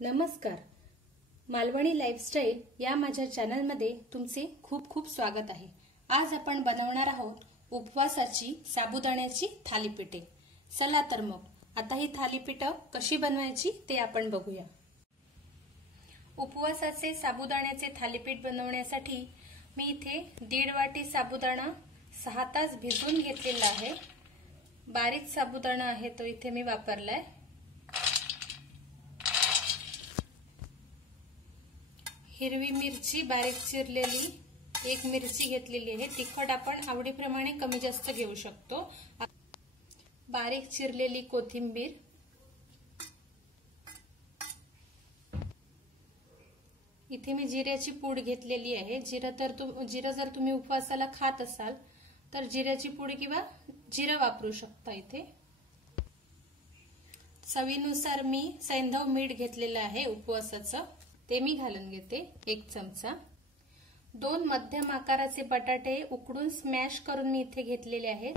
नमस्कार, मालवणी लाईफस्टाईल या माझ्या चॅनलमध्ये तुमचे खूप खूप स्वागत आहे। आज आपण बनवणार आहोत उपवासाची साबुदाण्याची थालीपीठे। चला तर मग आता ही थालीपीठे कशी बनवायची ते आपण बघूया। उपवासाचे साबुदाण्याचे थालीपीठ बनवण्यासाठी मी इथे 1.5 वाटी साबुदाणा 6 तास भिजवून घेतलेला आहे। बारीक साबुदाणा आहे तो इथे मी वापरलाय। हिरवी मिरची बारीक चिरलेली 1 मिरची घेतलेली आहे। तिखट आपण आवडीप्रमाणे कमी जास्त घेऊ शकतो। बारीक चिरलेली कोथिंबीर, इथे मी जिऱ्याची पूड घेतलेली आहे। जिरा जर तुम्ही उपवासाला खात असाल तर जिऱ्याची पूड किंवा जिरा वापरू शकता। इथे चवीनुसार मी सैंधव मीठ घेतलेलं आहे उपवासाचं, ते मी घालून घेते 1 चमचा। 2 मध्यम आकाराचे बटाटे उकडून स्मॅश करून मी इथे घेतलेले आहेत,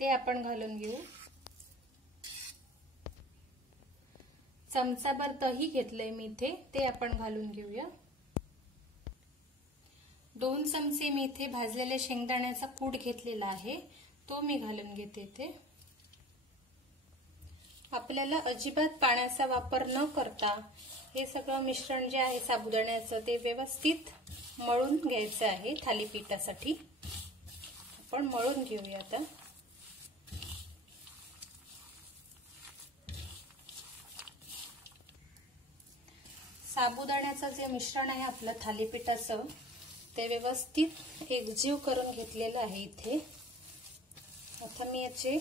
ते आपण घालून घेऊ। चमचाभर दही घेतलंय मी इथे, ते आपण घालून घेऊया। 2 चमचे मी इथे भाजलेले शेंगदाण्याचा कूट घेतलेला आहे, तो मी घालून घेते इथे। आपल्याला अजिबात पाण्याचा वापर न करता हे सगळं मिश्रण जे आहे साबुदाण्याचं ते व्यवस्थित मळून घ्यायचं आहे। थालीपीठासाठी आपण मळून घेऊया आता। साबुदाण्याचं जे मिश्रण आहे आपलं थालीपीठाचं ते व्यवस्थित एकजीव करून घेतलेलं आहे इथे। आता मी याचे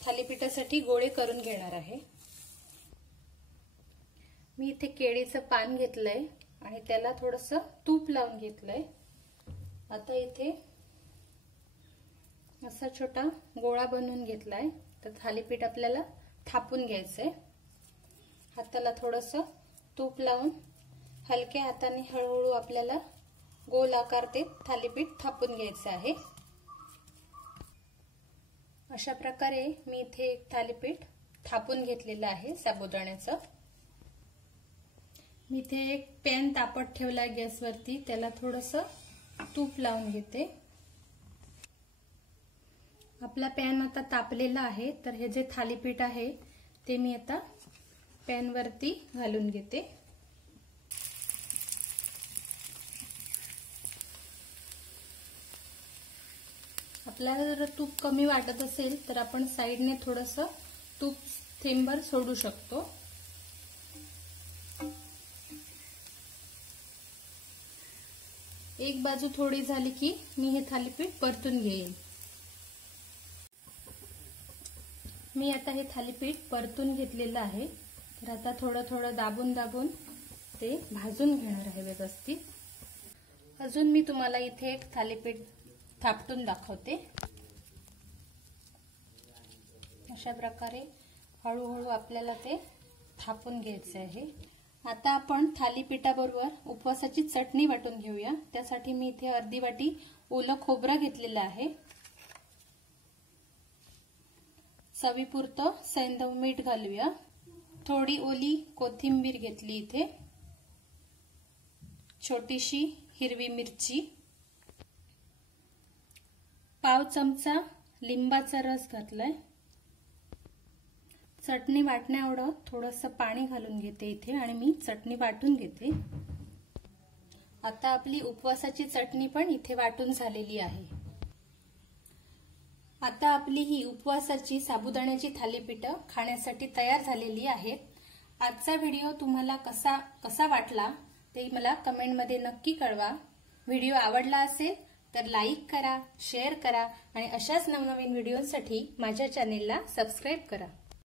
थालीपीठासाठी गोळे करून घेणार आहे। मी इथे केळीचं पान घेतलंय आणि त्याला थोडंसं तूप लावून घेतलंय। आता इथे असा छोटा गोळा बनवून घेतलाय, तर थालीपीठ आपल्याला थापून घ्यायचंय। हाताला थोडंसं तूप लावून हलक्या हाताने हळूहळू आपल्याला गोल आकार देत थालीपीठ थापून घ्यायचं आहे। अशा प्रकारे मी इथे एक थालीपीठ थापून घेतलेलं आहे साबुदाण्याचं। मी इथे एक पॅन तापत ठेवलाय गॅसवरती, त्याला थोडंसं तूप लावून घेते। आपला पॅन आता तापलेला आहे, तर हे जे थालीपीठ आहे ते मी आता पॅन वरती घालून घेते। आपल्याला जर तूप कमी वाटत असेल तर आपण साइडने थोडंसं तूप थेंबर सोडू शकतो। एक बाजू थोडी झाली की मी हे थालीपीठ परतून घेईन। मी आता हे थालीपीठ परतून घेतलेलं आहे, तर आता थोडं थोडं दाबून दाबून ते भाजून घेणार आहे व्यवस्थित। अजून मी तुम्हाला इथे एक थालीपीठ थापटून दाखवते। अशा प्रकारे हळूहळू आपल्याला ते थापून घ्यायचे आहे। आता आपण थालीपीठाबरोबर उपवासाची चटणी वाटून घेऊया। त्यासाठी मी इथे अर्धी वाटी ओलं खोबरं घेतलेलं आहे। चवीपुरतं सैंधव मीठ घालूया। थोडी ओली कोथिंबीर घेतली इथे। छोटीशी हिरवी मिरची, पाव चमचा लिंबाचा रस घातलाय। चटणी वाटण्याएवढं थोडंसं पाणी घालून घेते इथे आणि मी चटणी वाटून घेते। आता आपली उपवासाची चटणी पण इथे वाटून झालेली आहे। आता आपली ही उपवासाची साबुदाण्याची थालीपीठे खाण्यासाठी तयार झालेली आहेत। आजचा व्हिडिओ तुम्हाला कसा वाटला ते मला कमेंटमध्ये नक्की कळवा। व्हिडिओ आवडला असेल तर लाईक करा, शेअर करा आणि अशाच नवनवीन व्हिडिओसाठी माझ्या चॅनेलला सबस्क्राईब करा।